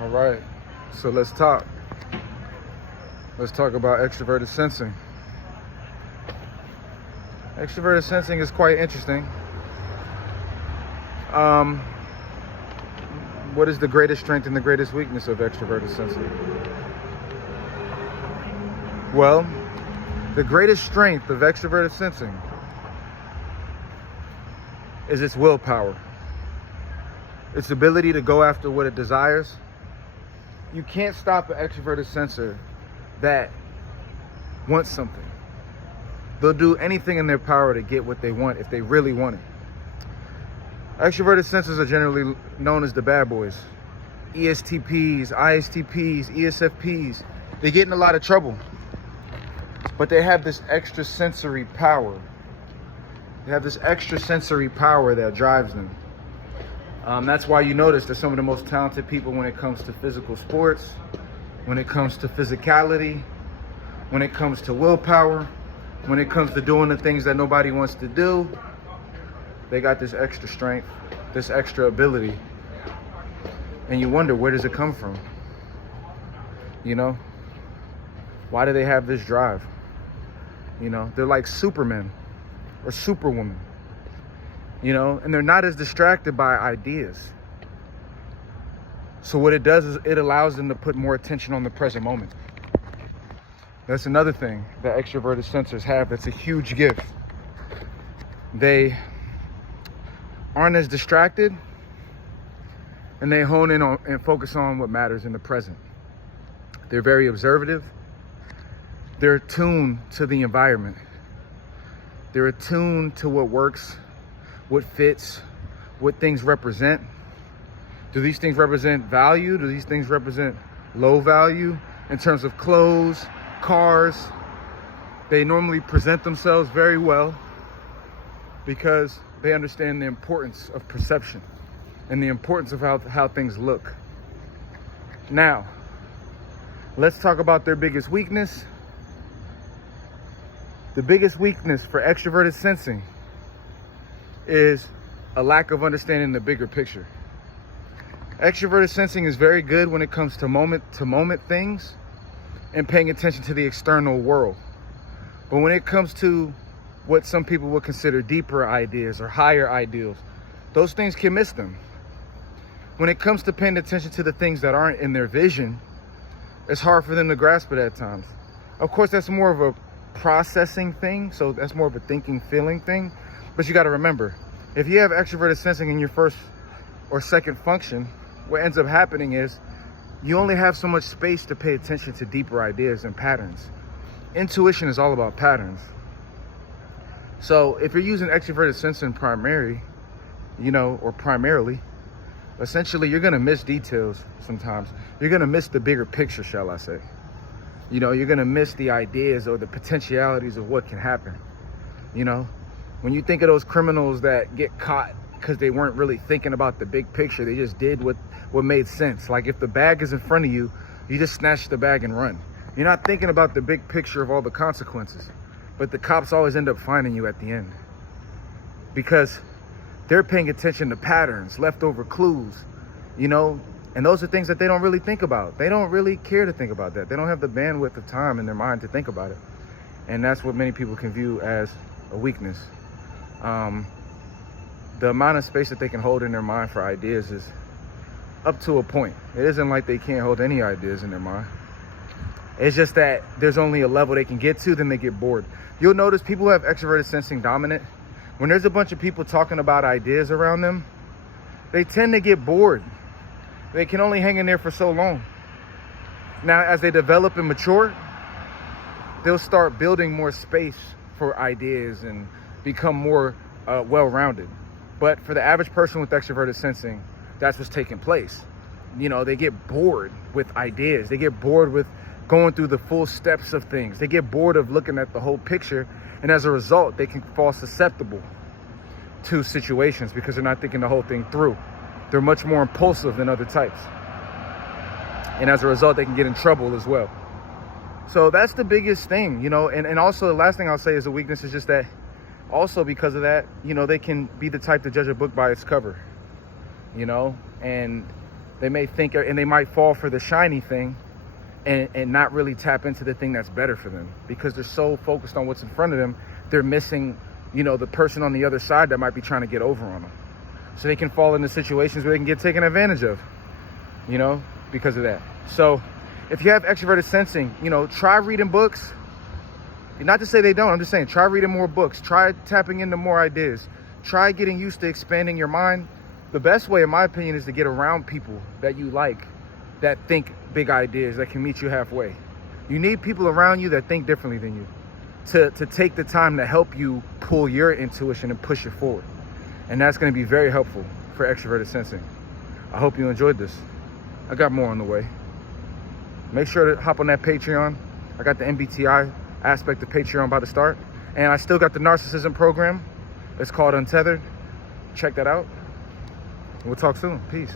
All right, so let's talk. Let's talk about extroverted sensing. Extroverted sensing is quite interesting. What is the greatest strength and the greatest weakness of extroverted sensing? Well, the greatest strength of extroverted sensing is its willpower. Its ability to go after what it desires. You can't stop an extroverted sensor that wants something. They'll do anything in their power to get what they want if they really want it. Extroverted sensors are generally known as the bad boys. ESTPs, ISTPs, ESFPs. They get in a lot of trouble. But they have this extrasensory power. They have this extrasensory power that drives them. That's why you notice they're some of the most talented people when it comes to physical sports, when it comes to physicality, when it comes to willpower, when it comes to doing the things that nobody wants to do. They got this extra strength, this extra ability. And you wonder, where does it come from? You know? Why do they have this drive? You know, they're like supermen or superwomen. You know, and they're not as distracted by ideas. So what it does is it allows them to put more attention on the present moment. That's another thing that extroverted sensors have that's a huge gift. They aren't as distracted, and they hone in on and focus on what matters in the present. They're very observative. They're attuned to the environment. They're attuned to what works, what fits, what things represent. Do these things represent value? Do these things represent low value in terms of clothes, cars? They normally present themselves very well because they understand the importance of perception and the importance of how things look. Now, let's talk about their biggest weakness. The biggest weakness for extroverted sensing is a lack of understanding the bigger picture. Extroverted sensing is very good when it comes to moment things and paying attention to the external world. But when it comes to what some people would consider deeper ideas or higher ideals, those things can miss them. When it comes to paying attention to the things that aren't in their vision, it's hard for them to grasp it at times. Of course, that's more of a processing thing, so that's more of a thinking, feeling thing. But you got to remember, if you have extroverted sensing in your first or second function, what ends up happening is you only have so much space to pay attention to deeper ideas and patterns. Intuition is all about patterns. So if you're using extroverted sensing primarily, essentially you're going to miss details sometimes. You're going to miss the bigger picture, shall I say. You know, you're going to miss the ideas or the potentialities of what can happen. You know, when you think of those criminals that get caught because they weren't really thinking about the big picture, they just did what made sense. Like if the bag is in front of you, you just snatch the bag and run. You're not thinking about the big picture of all the consequences. But the cops always end up finding you at the end because they're paying attention to patterns, leftover clues, you know, and those are things that they don't really think about. They don't really care to think about that. They don't have the bandwidth of time in their mind to think about it. And that's what many people can view as a weakness. The amount of space that they can hold in their mind for ideas is up to a point. It isn't like they can't hold any ideas in their mind. It's just that there's only a level they can get to, then they get bored. You'll notice people who have extroverted sensing dominant, when there's a bunch of people talking about ideas around them, they tend to get bored. They can only hang in there for so long. Now, as they develop and mature, they'll start building more space for ideas and become more well-rounded. But for the average person with extroverted sensing, that's what's taking place. You know, they get bored with ideas. They get bored with going through the full steps of things. They get bored of looking at the whole picture. And as a result, they can fall susceptible to situations because they're not thinking the whole thing through. They're much more impulsive than other types. And as a result, they can get in trouble as well. So that's the biggest thing, you know, and also the last thing I'll say is a weakness is just that also because of that, you know, they can be the type to judge a book by its cover, you know, and They may think, and they might fall for the shiny thing and not really tap into the thing that's better for them, because they're so focused on what's in front of them. They're missing, the person on the other side that might be trying to get over on them. So they can fall into situations where they can get taken advantage of, because of that. So if you have extroverted sensing, try reading books. Not to say they don't, I'm just saying, try reading more books, try tapping into more ideas, try getting used to expanding your mind. The best way, in my opinion, is to get around people that you like, that think big ideas, that can meet you halfway. You need people around you that think differently than you to take the time to help you pull your intuition and push it forward. And that's going to be very helpful for extroverted sensing. I hope you enjoyed this. I got more on the way. Make sure to hop on that Patreon. I got the MBTI aspect of Patreon about to start. And I still got the narcissism program. It's called Untethered. Check that out. We'll talk soon. Peace.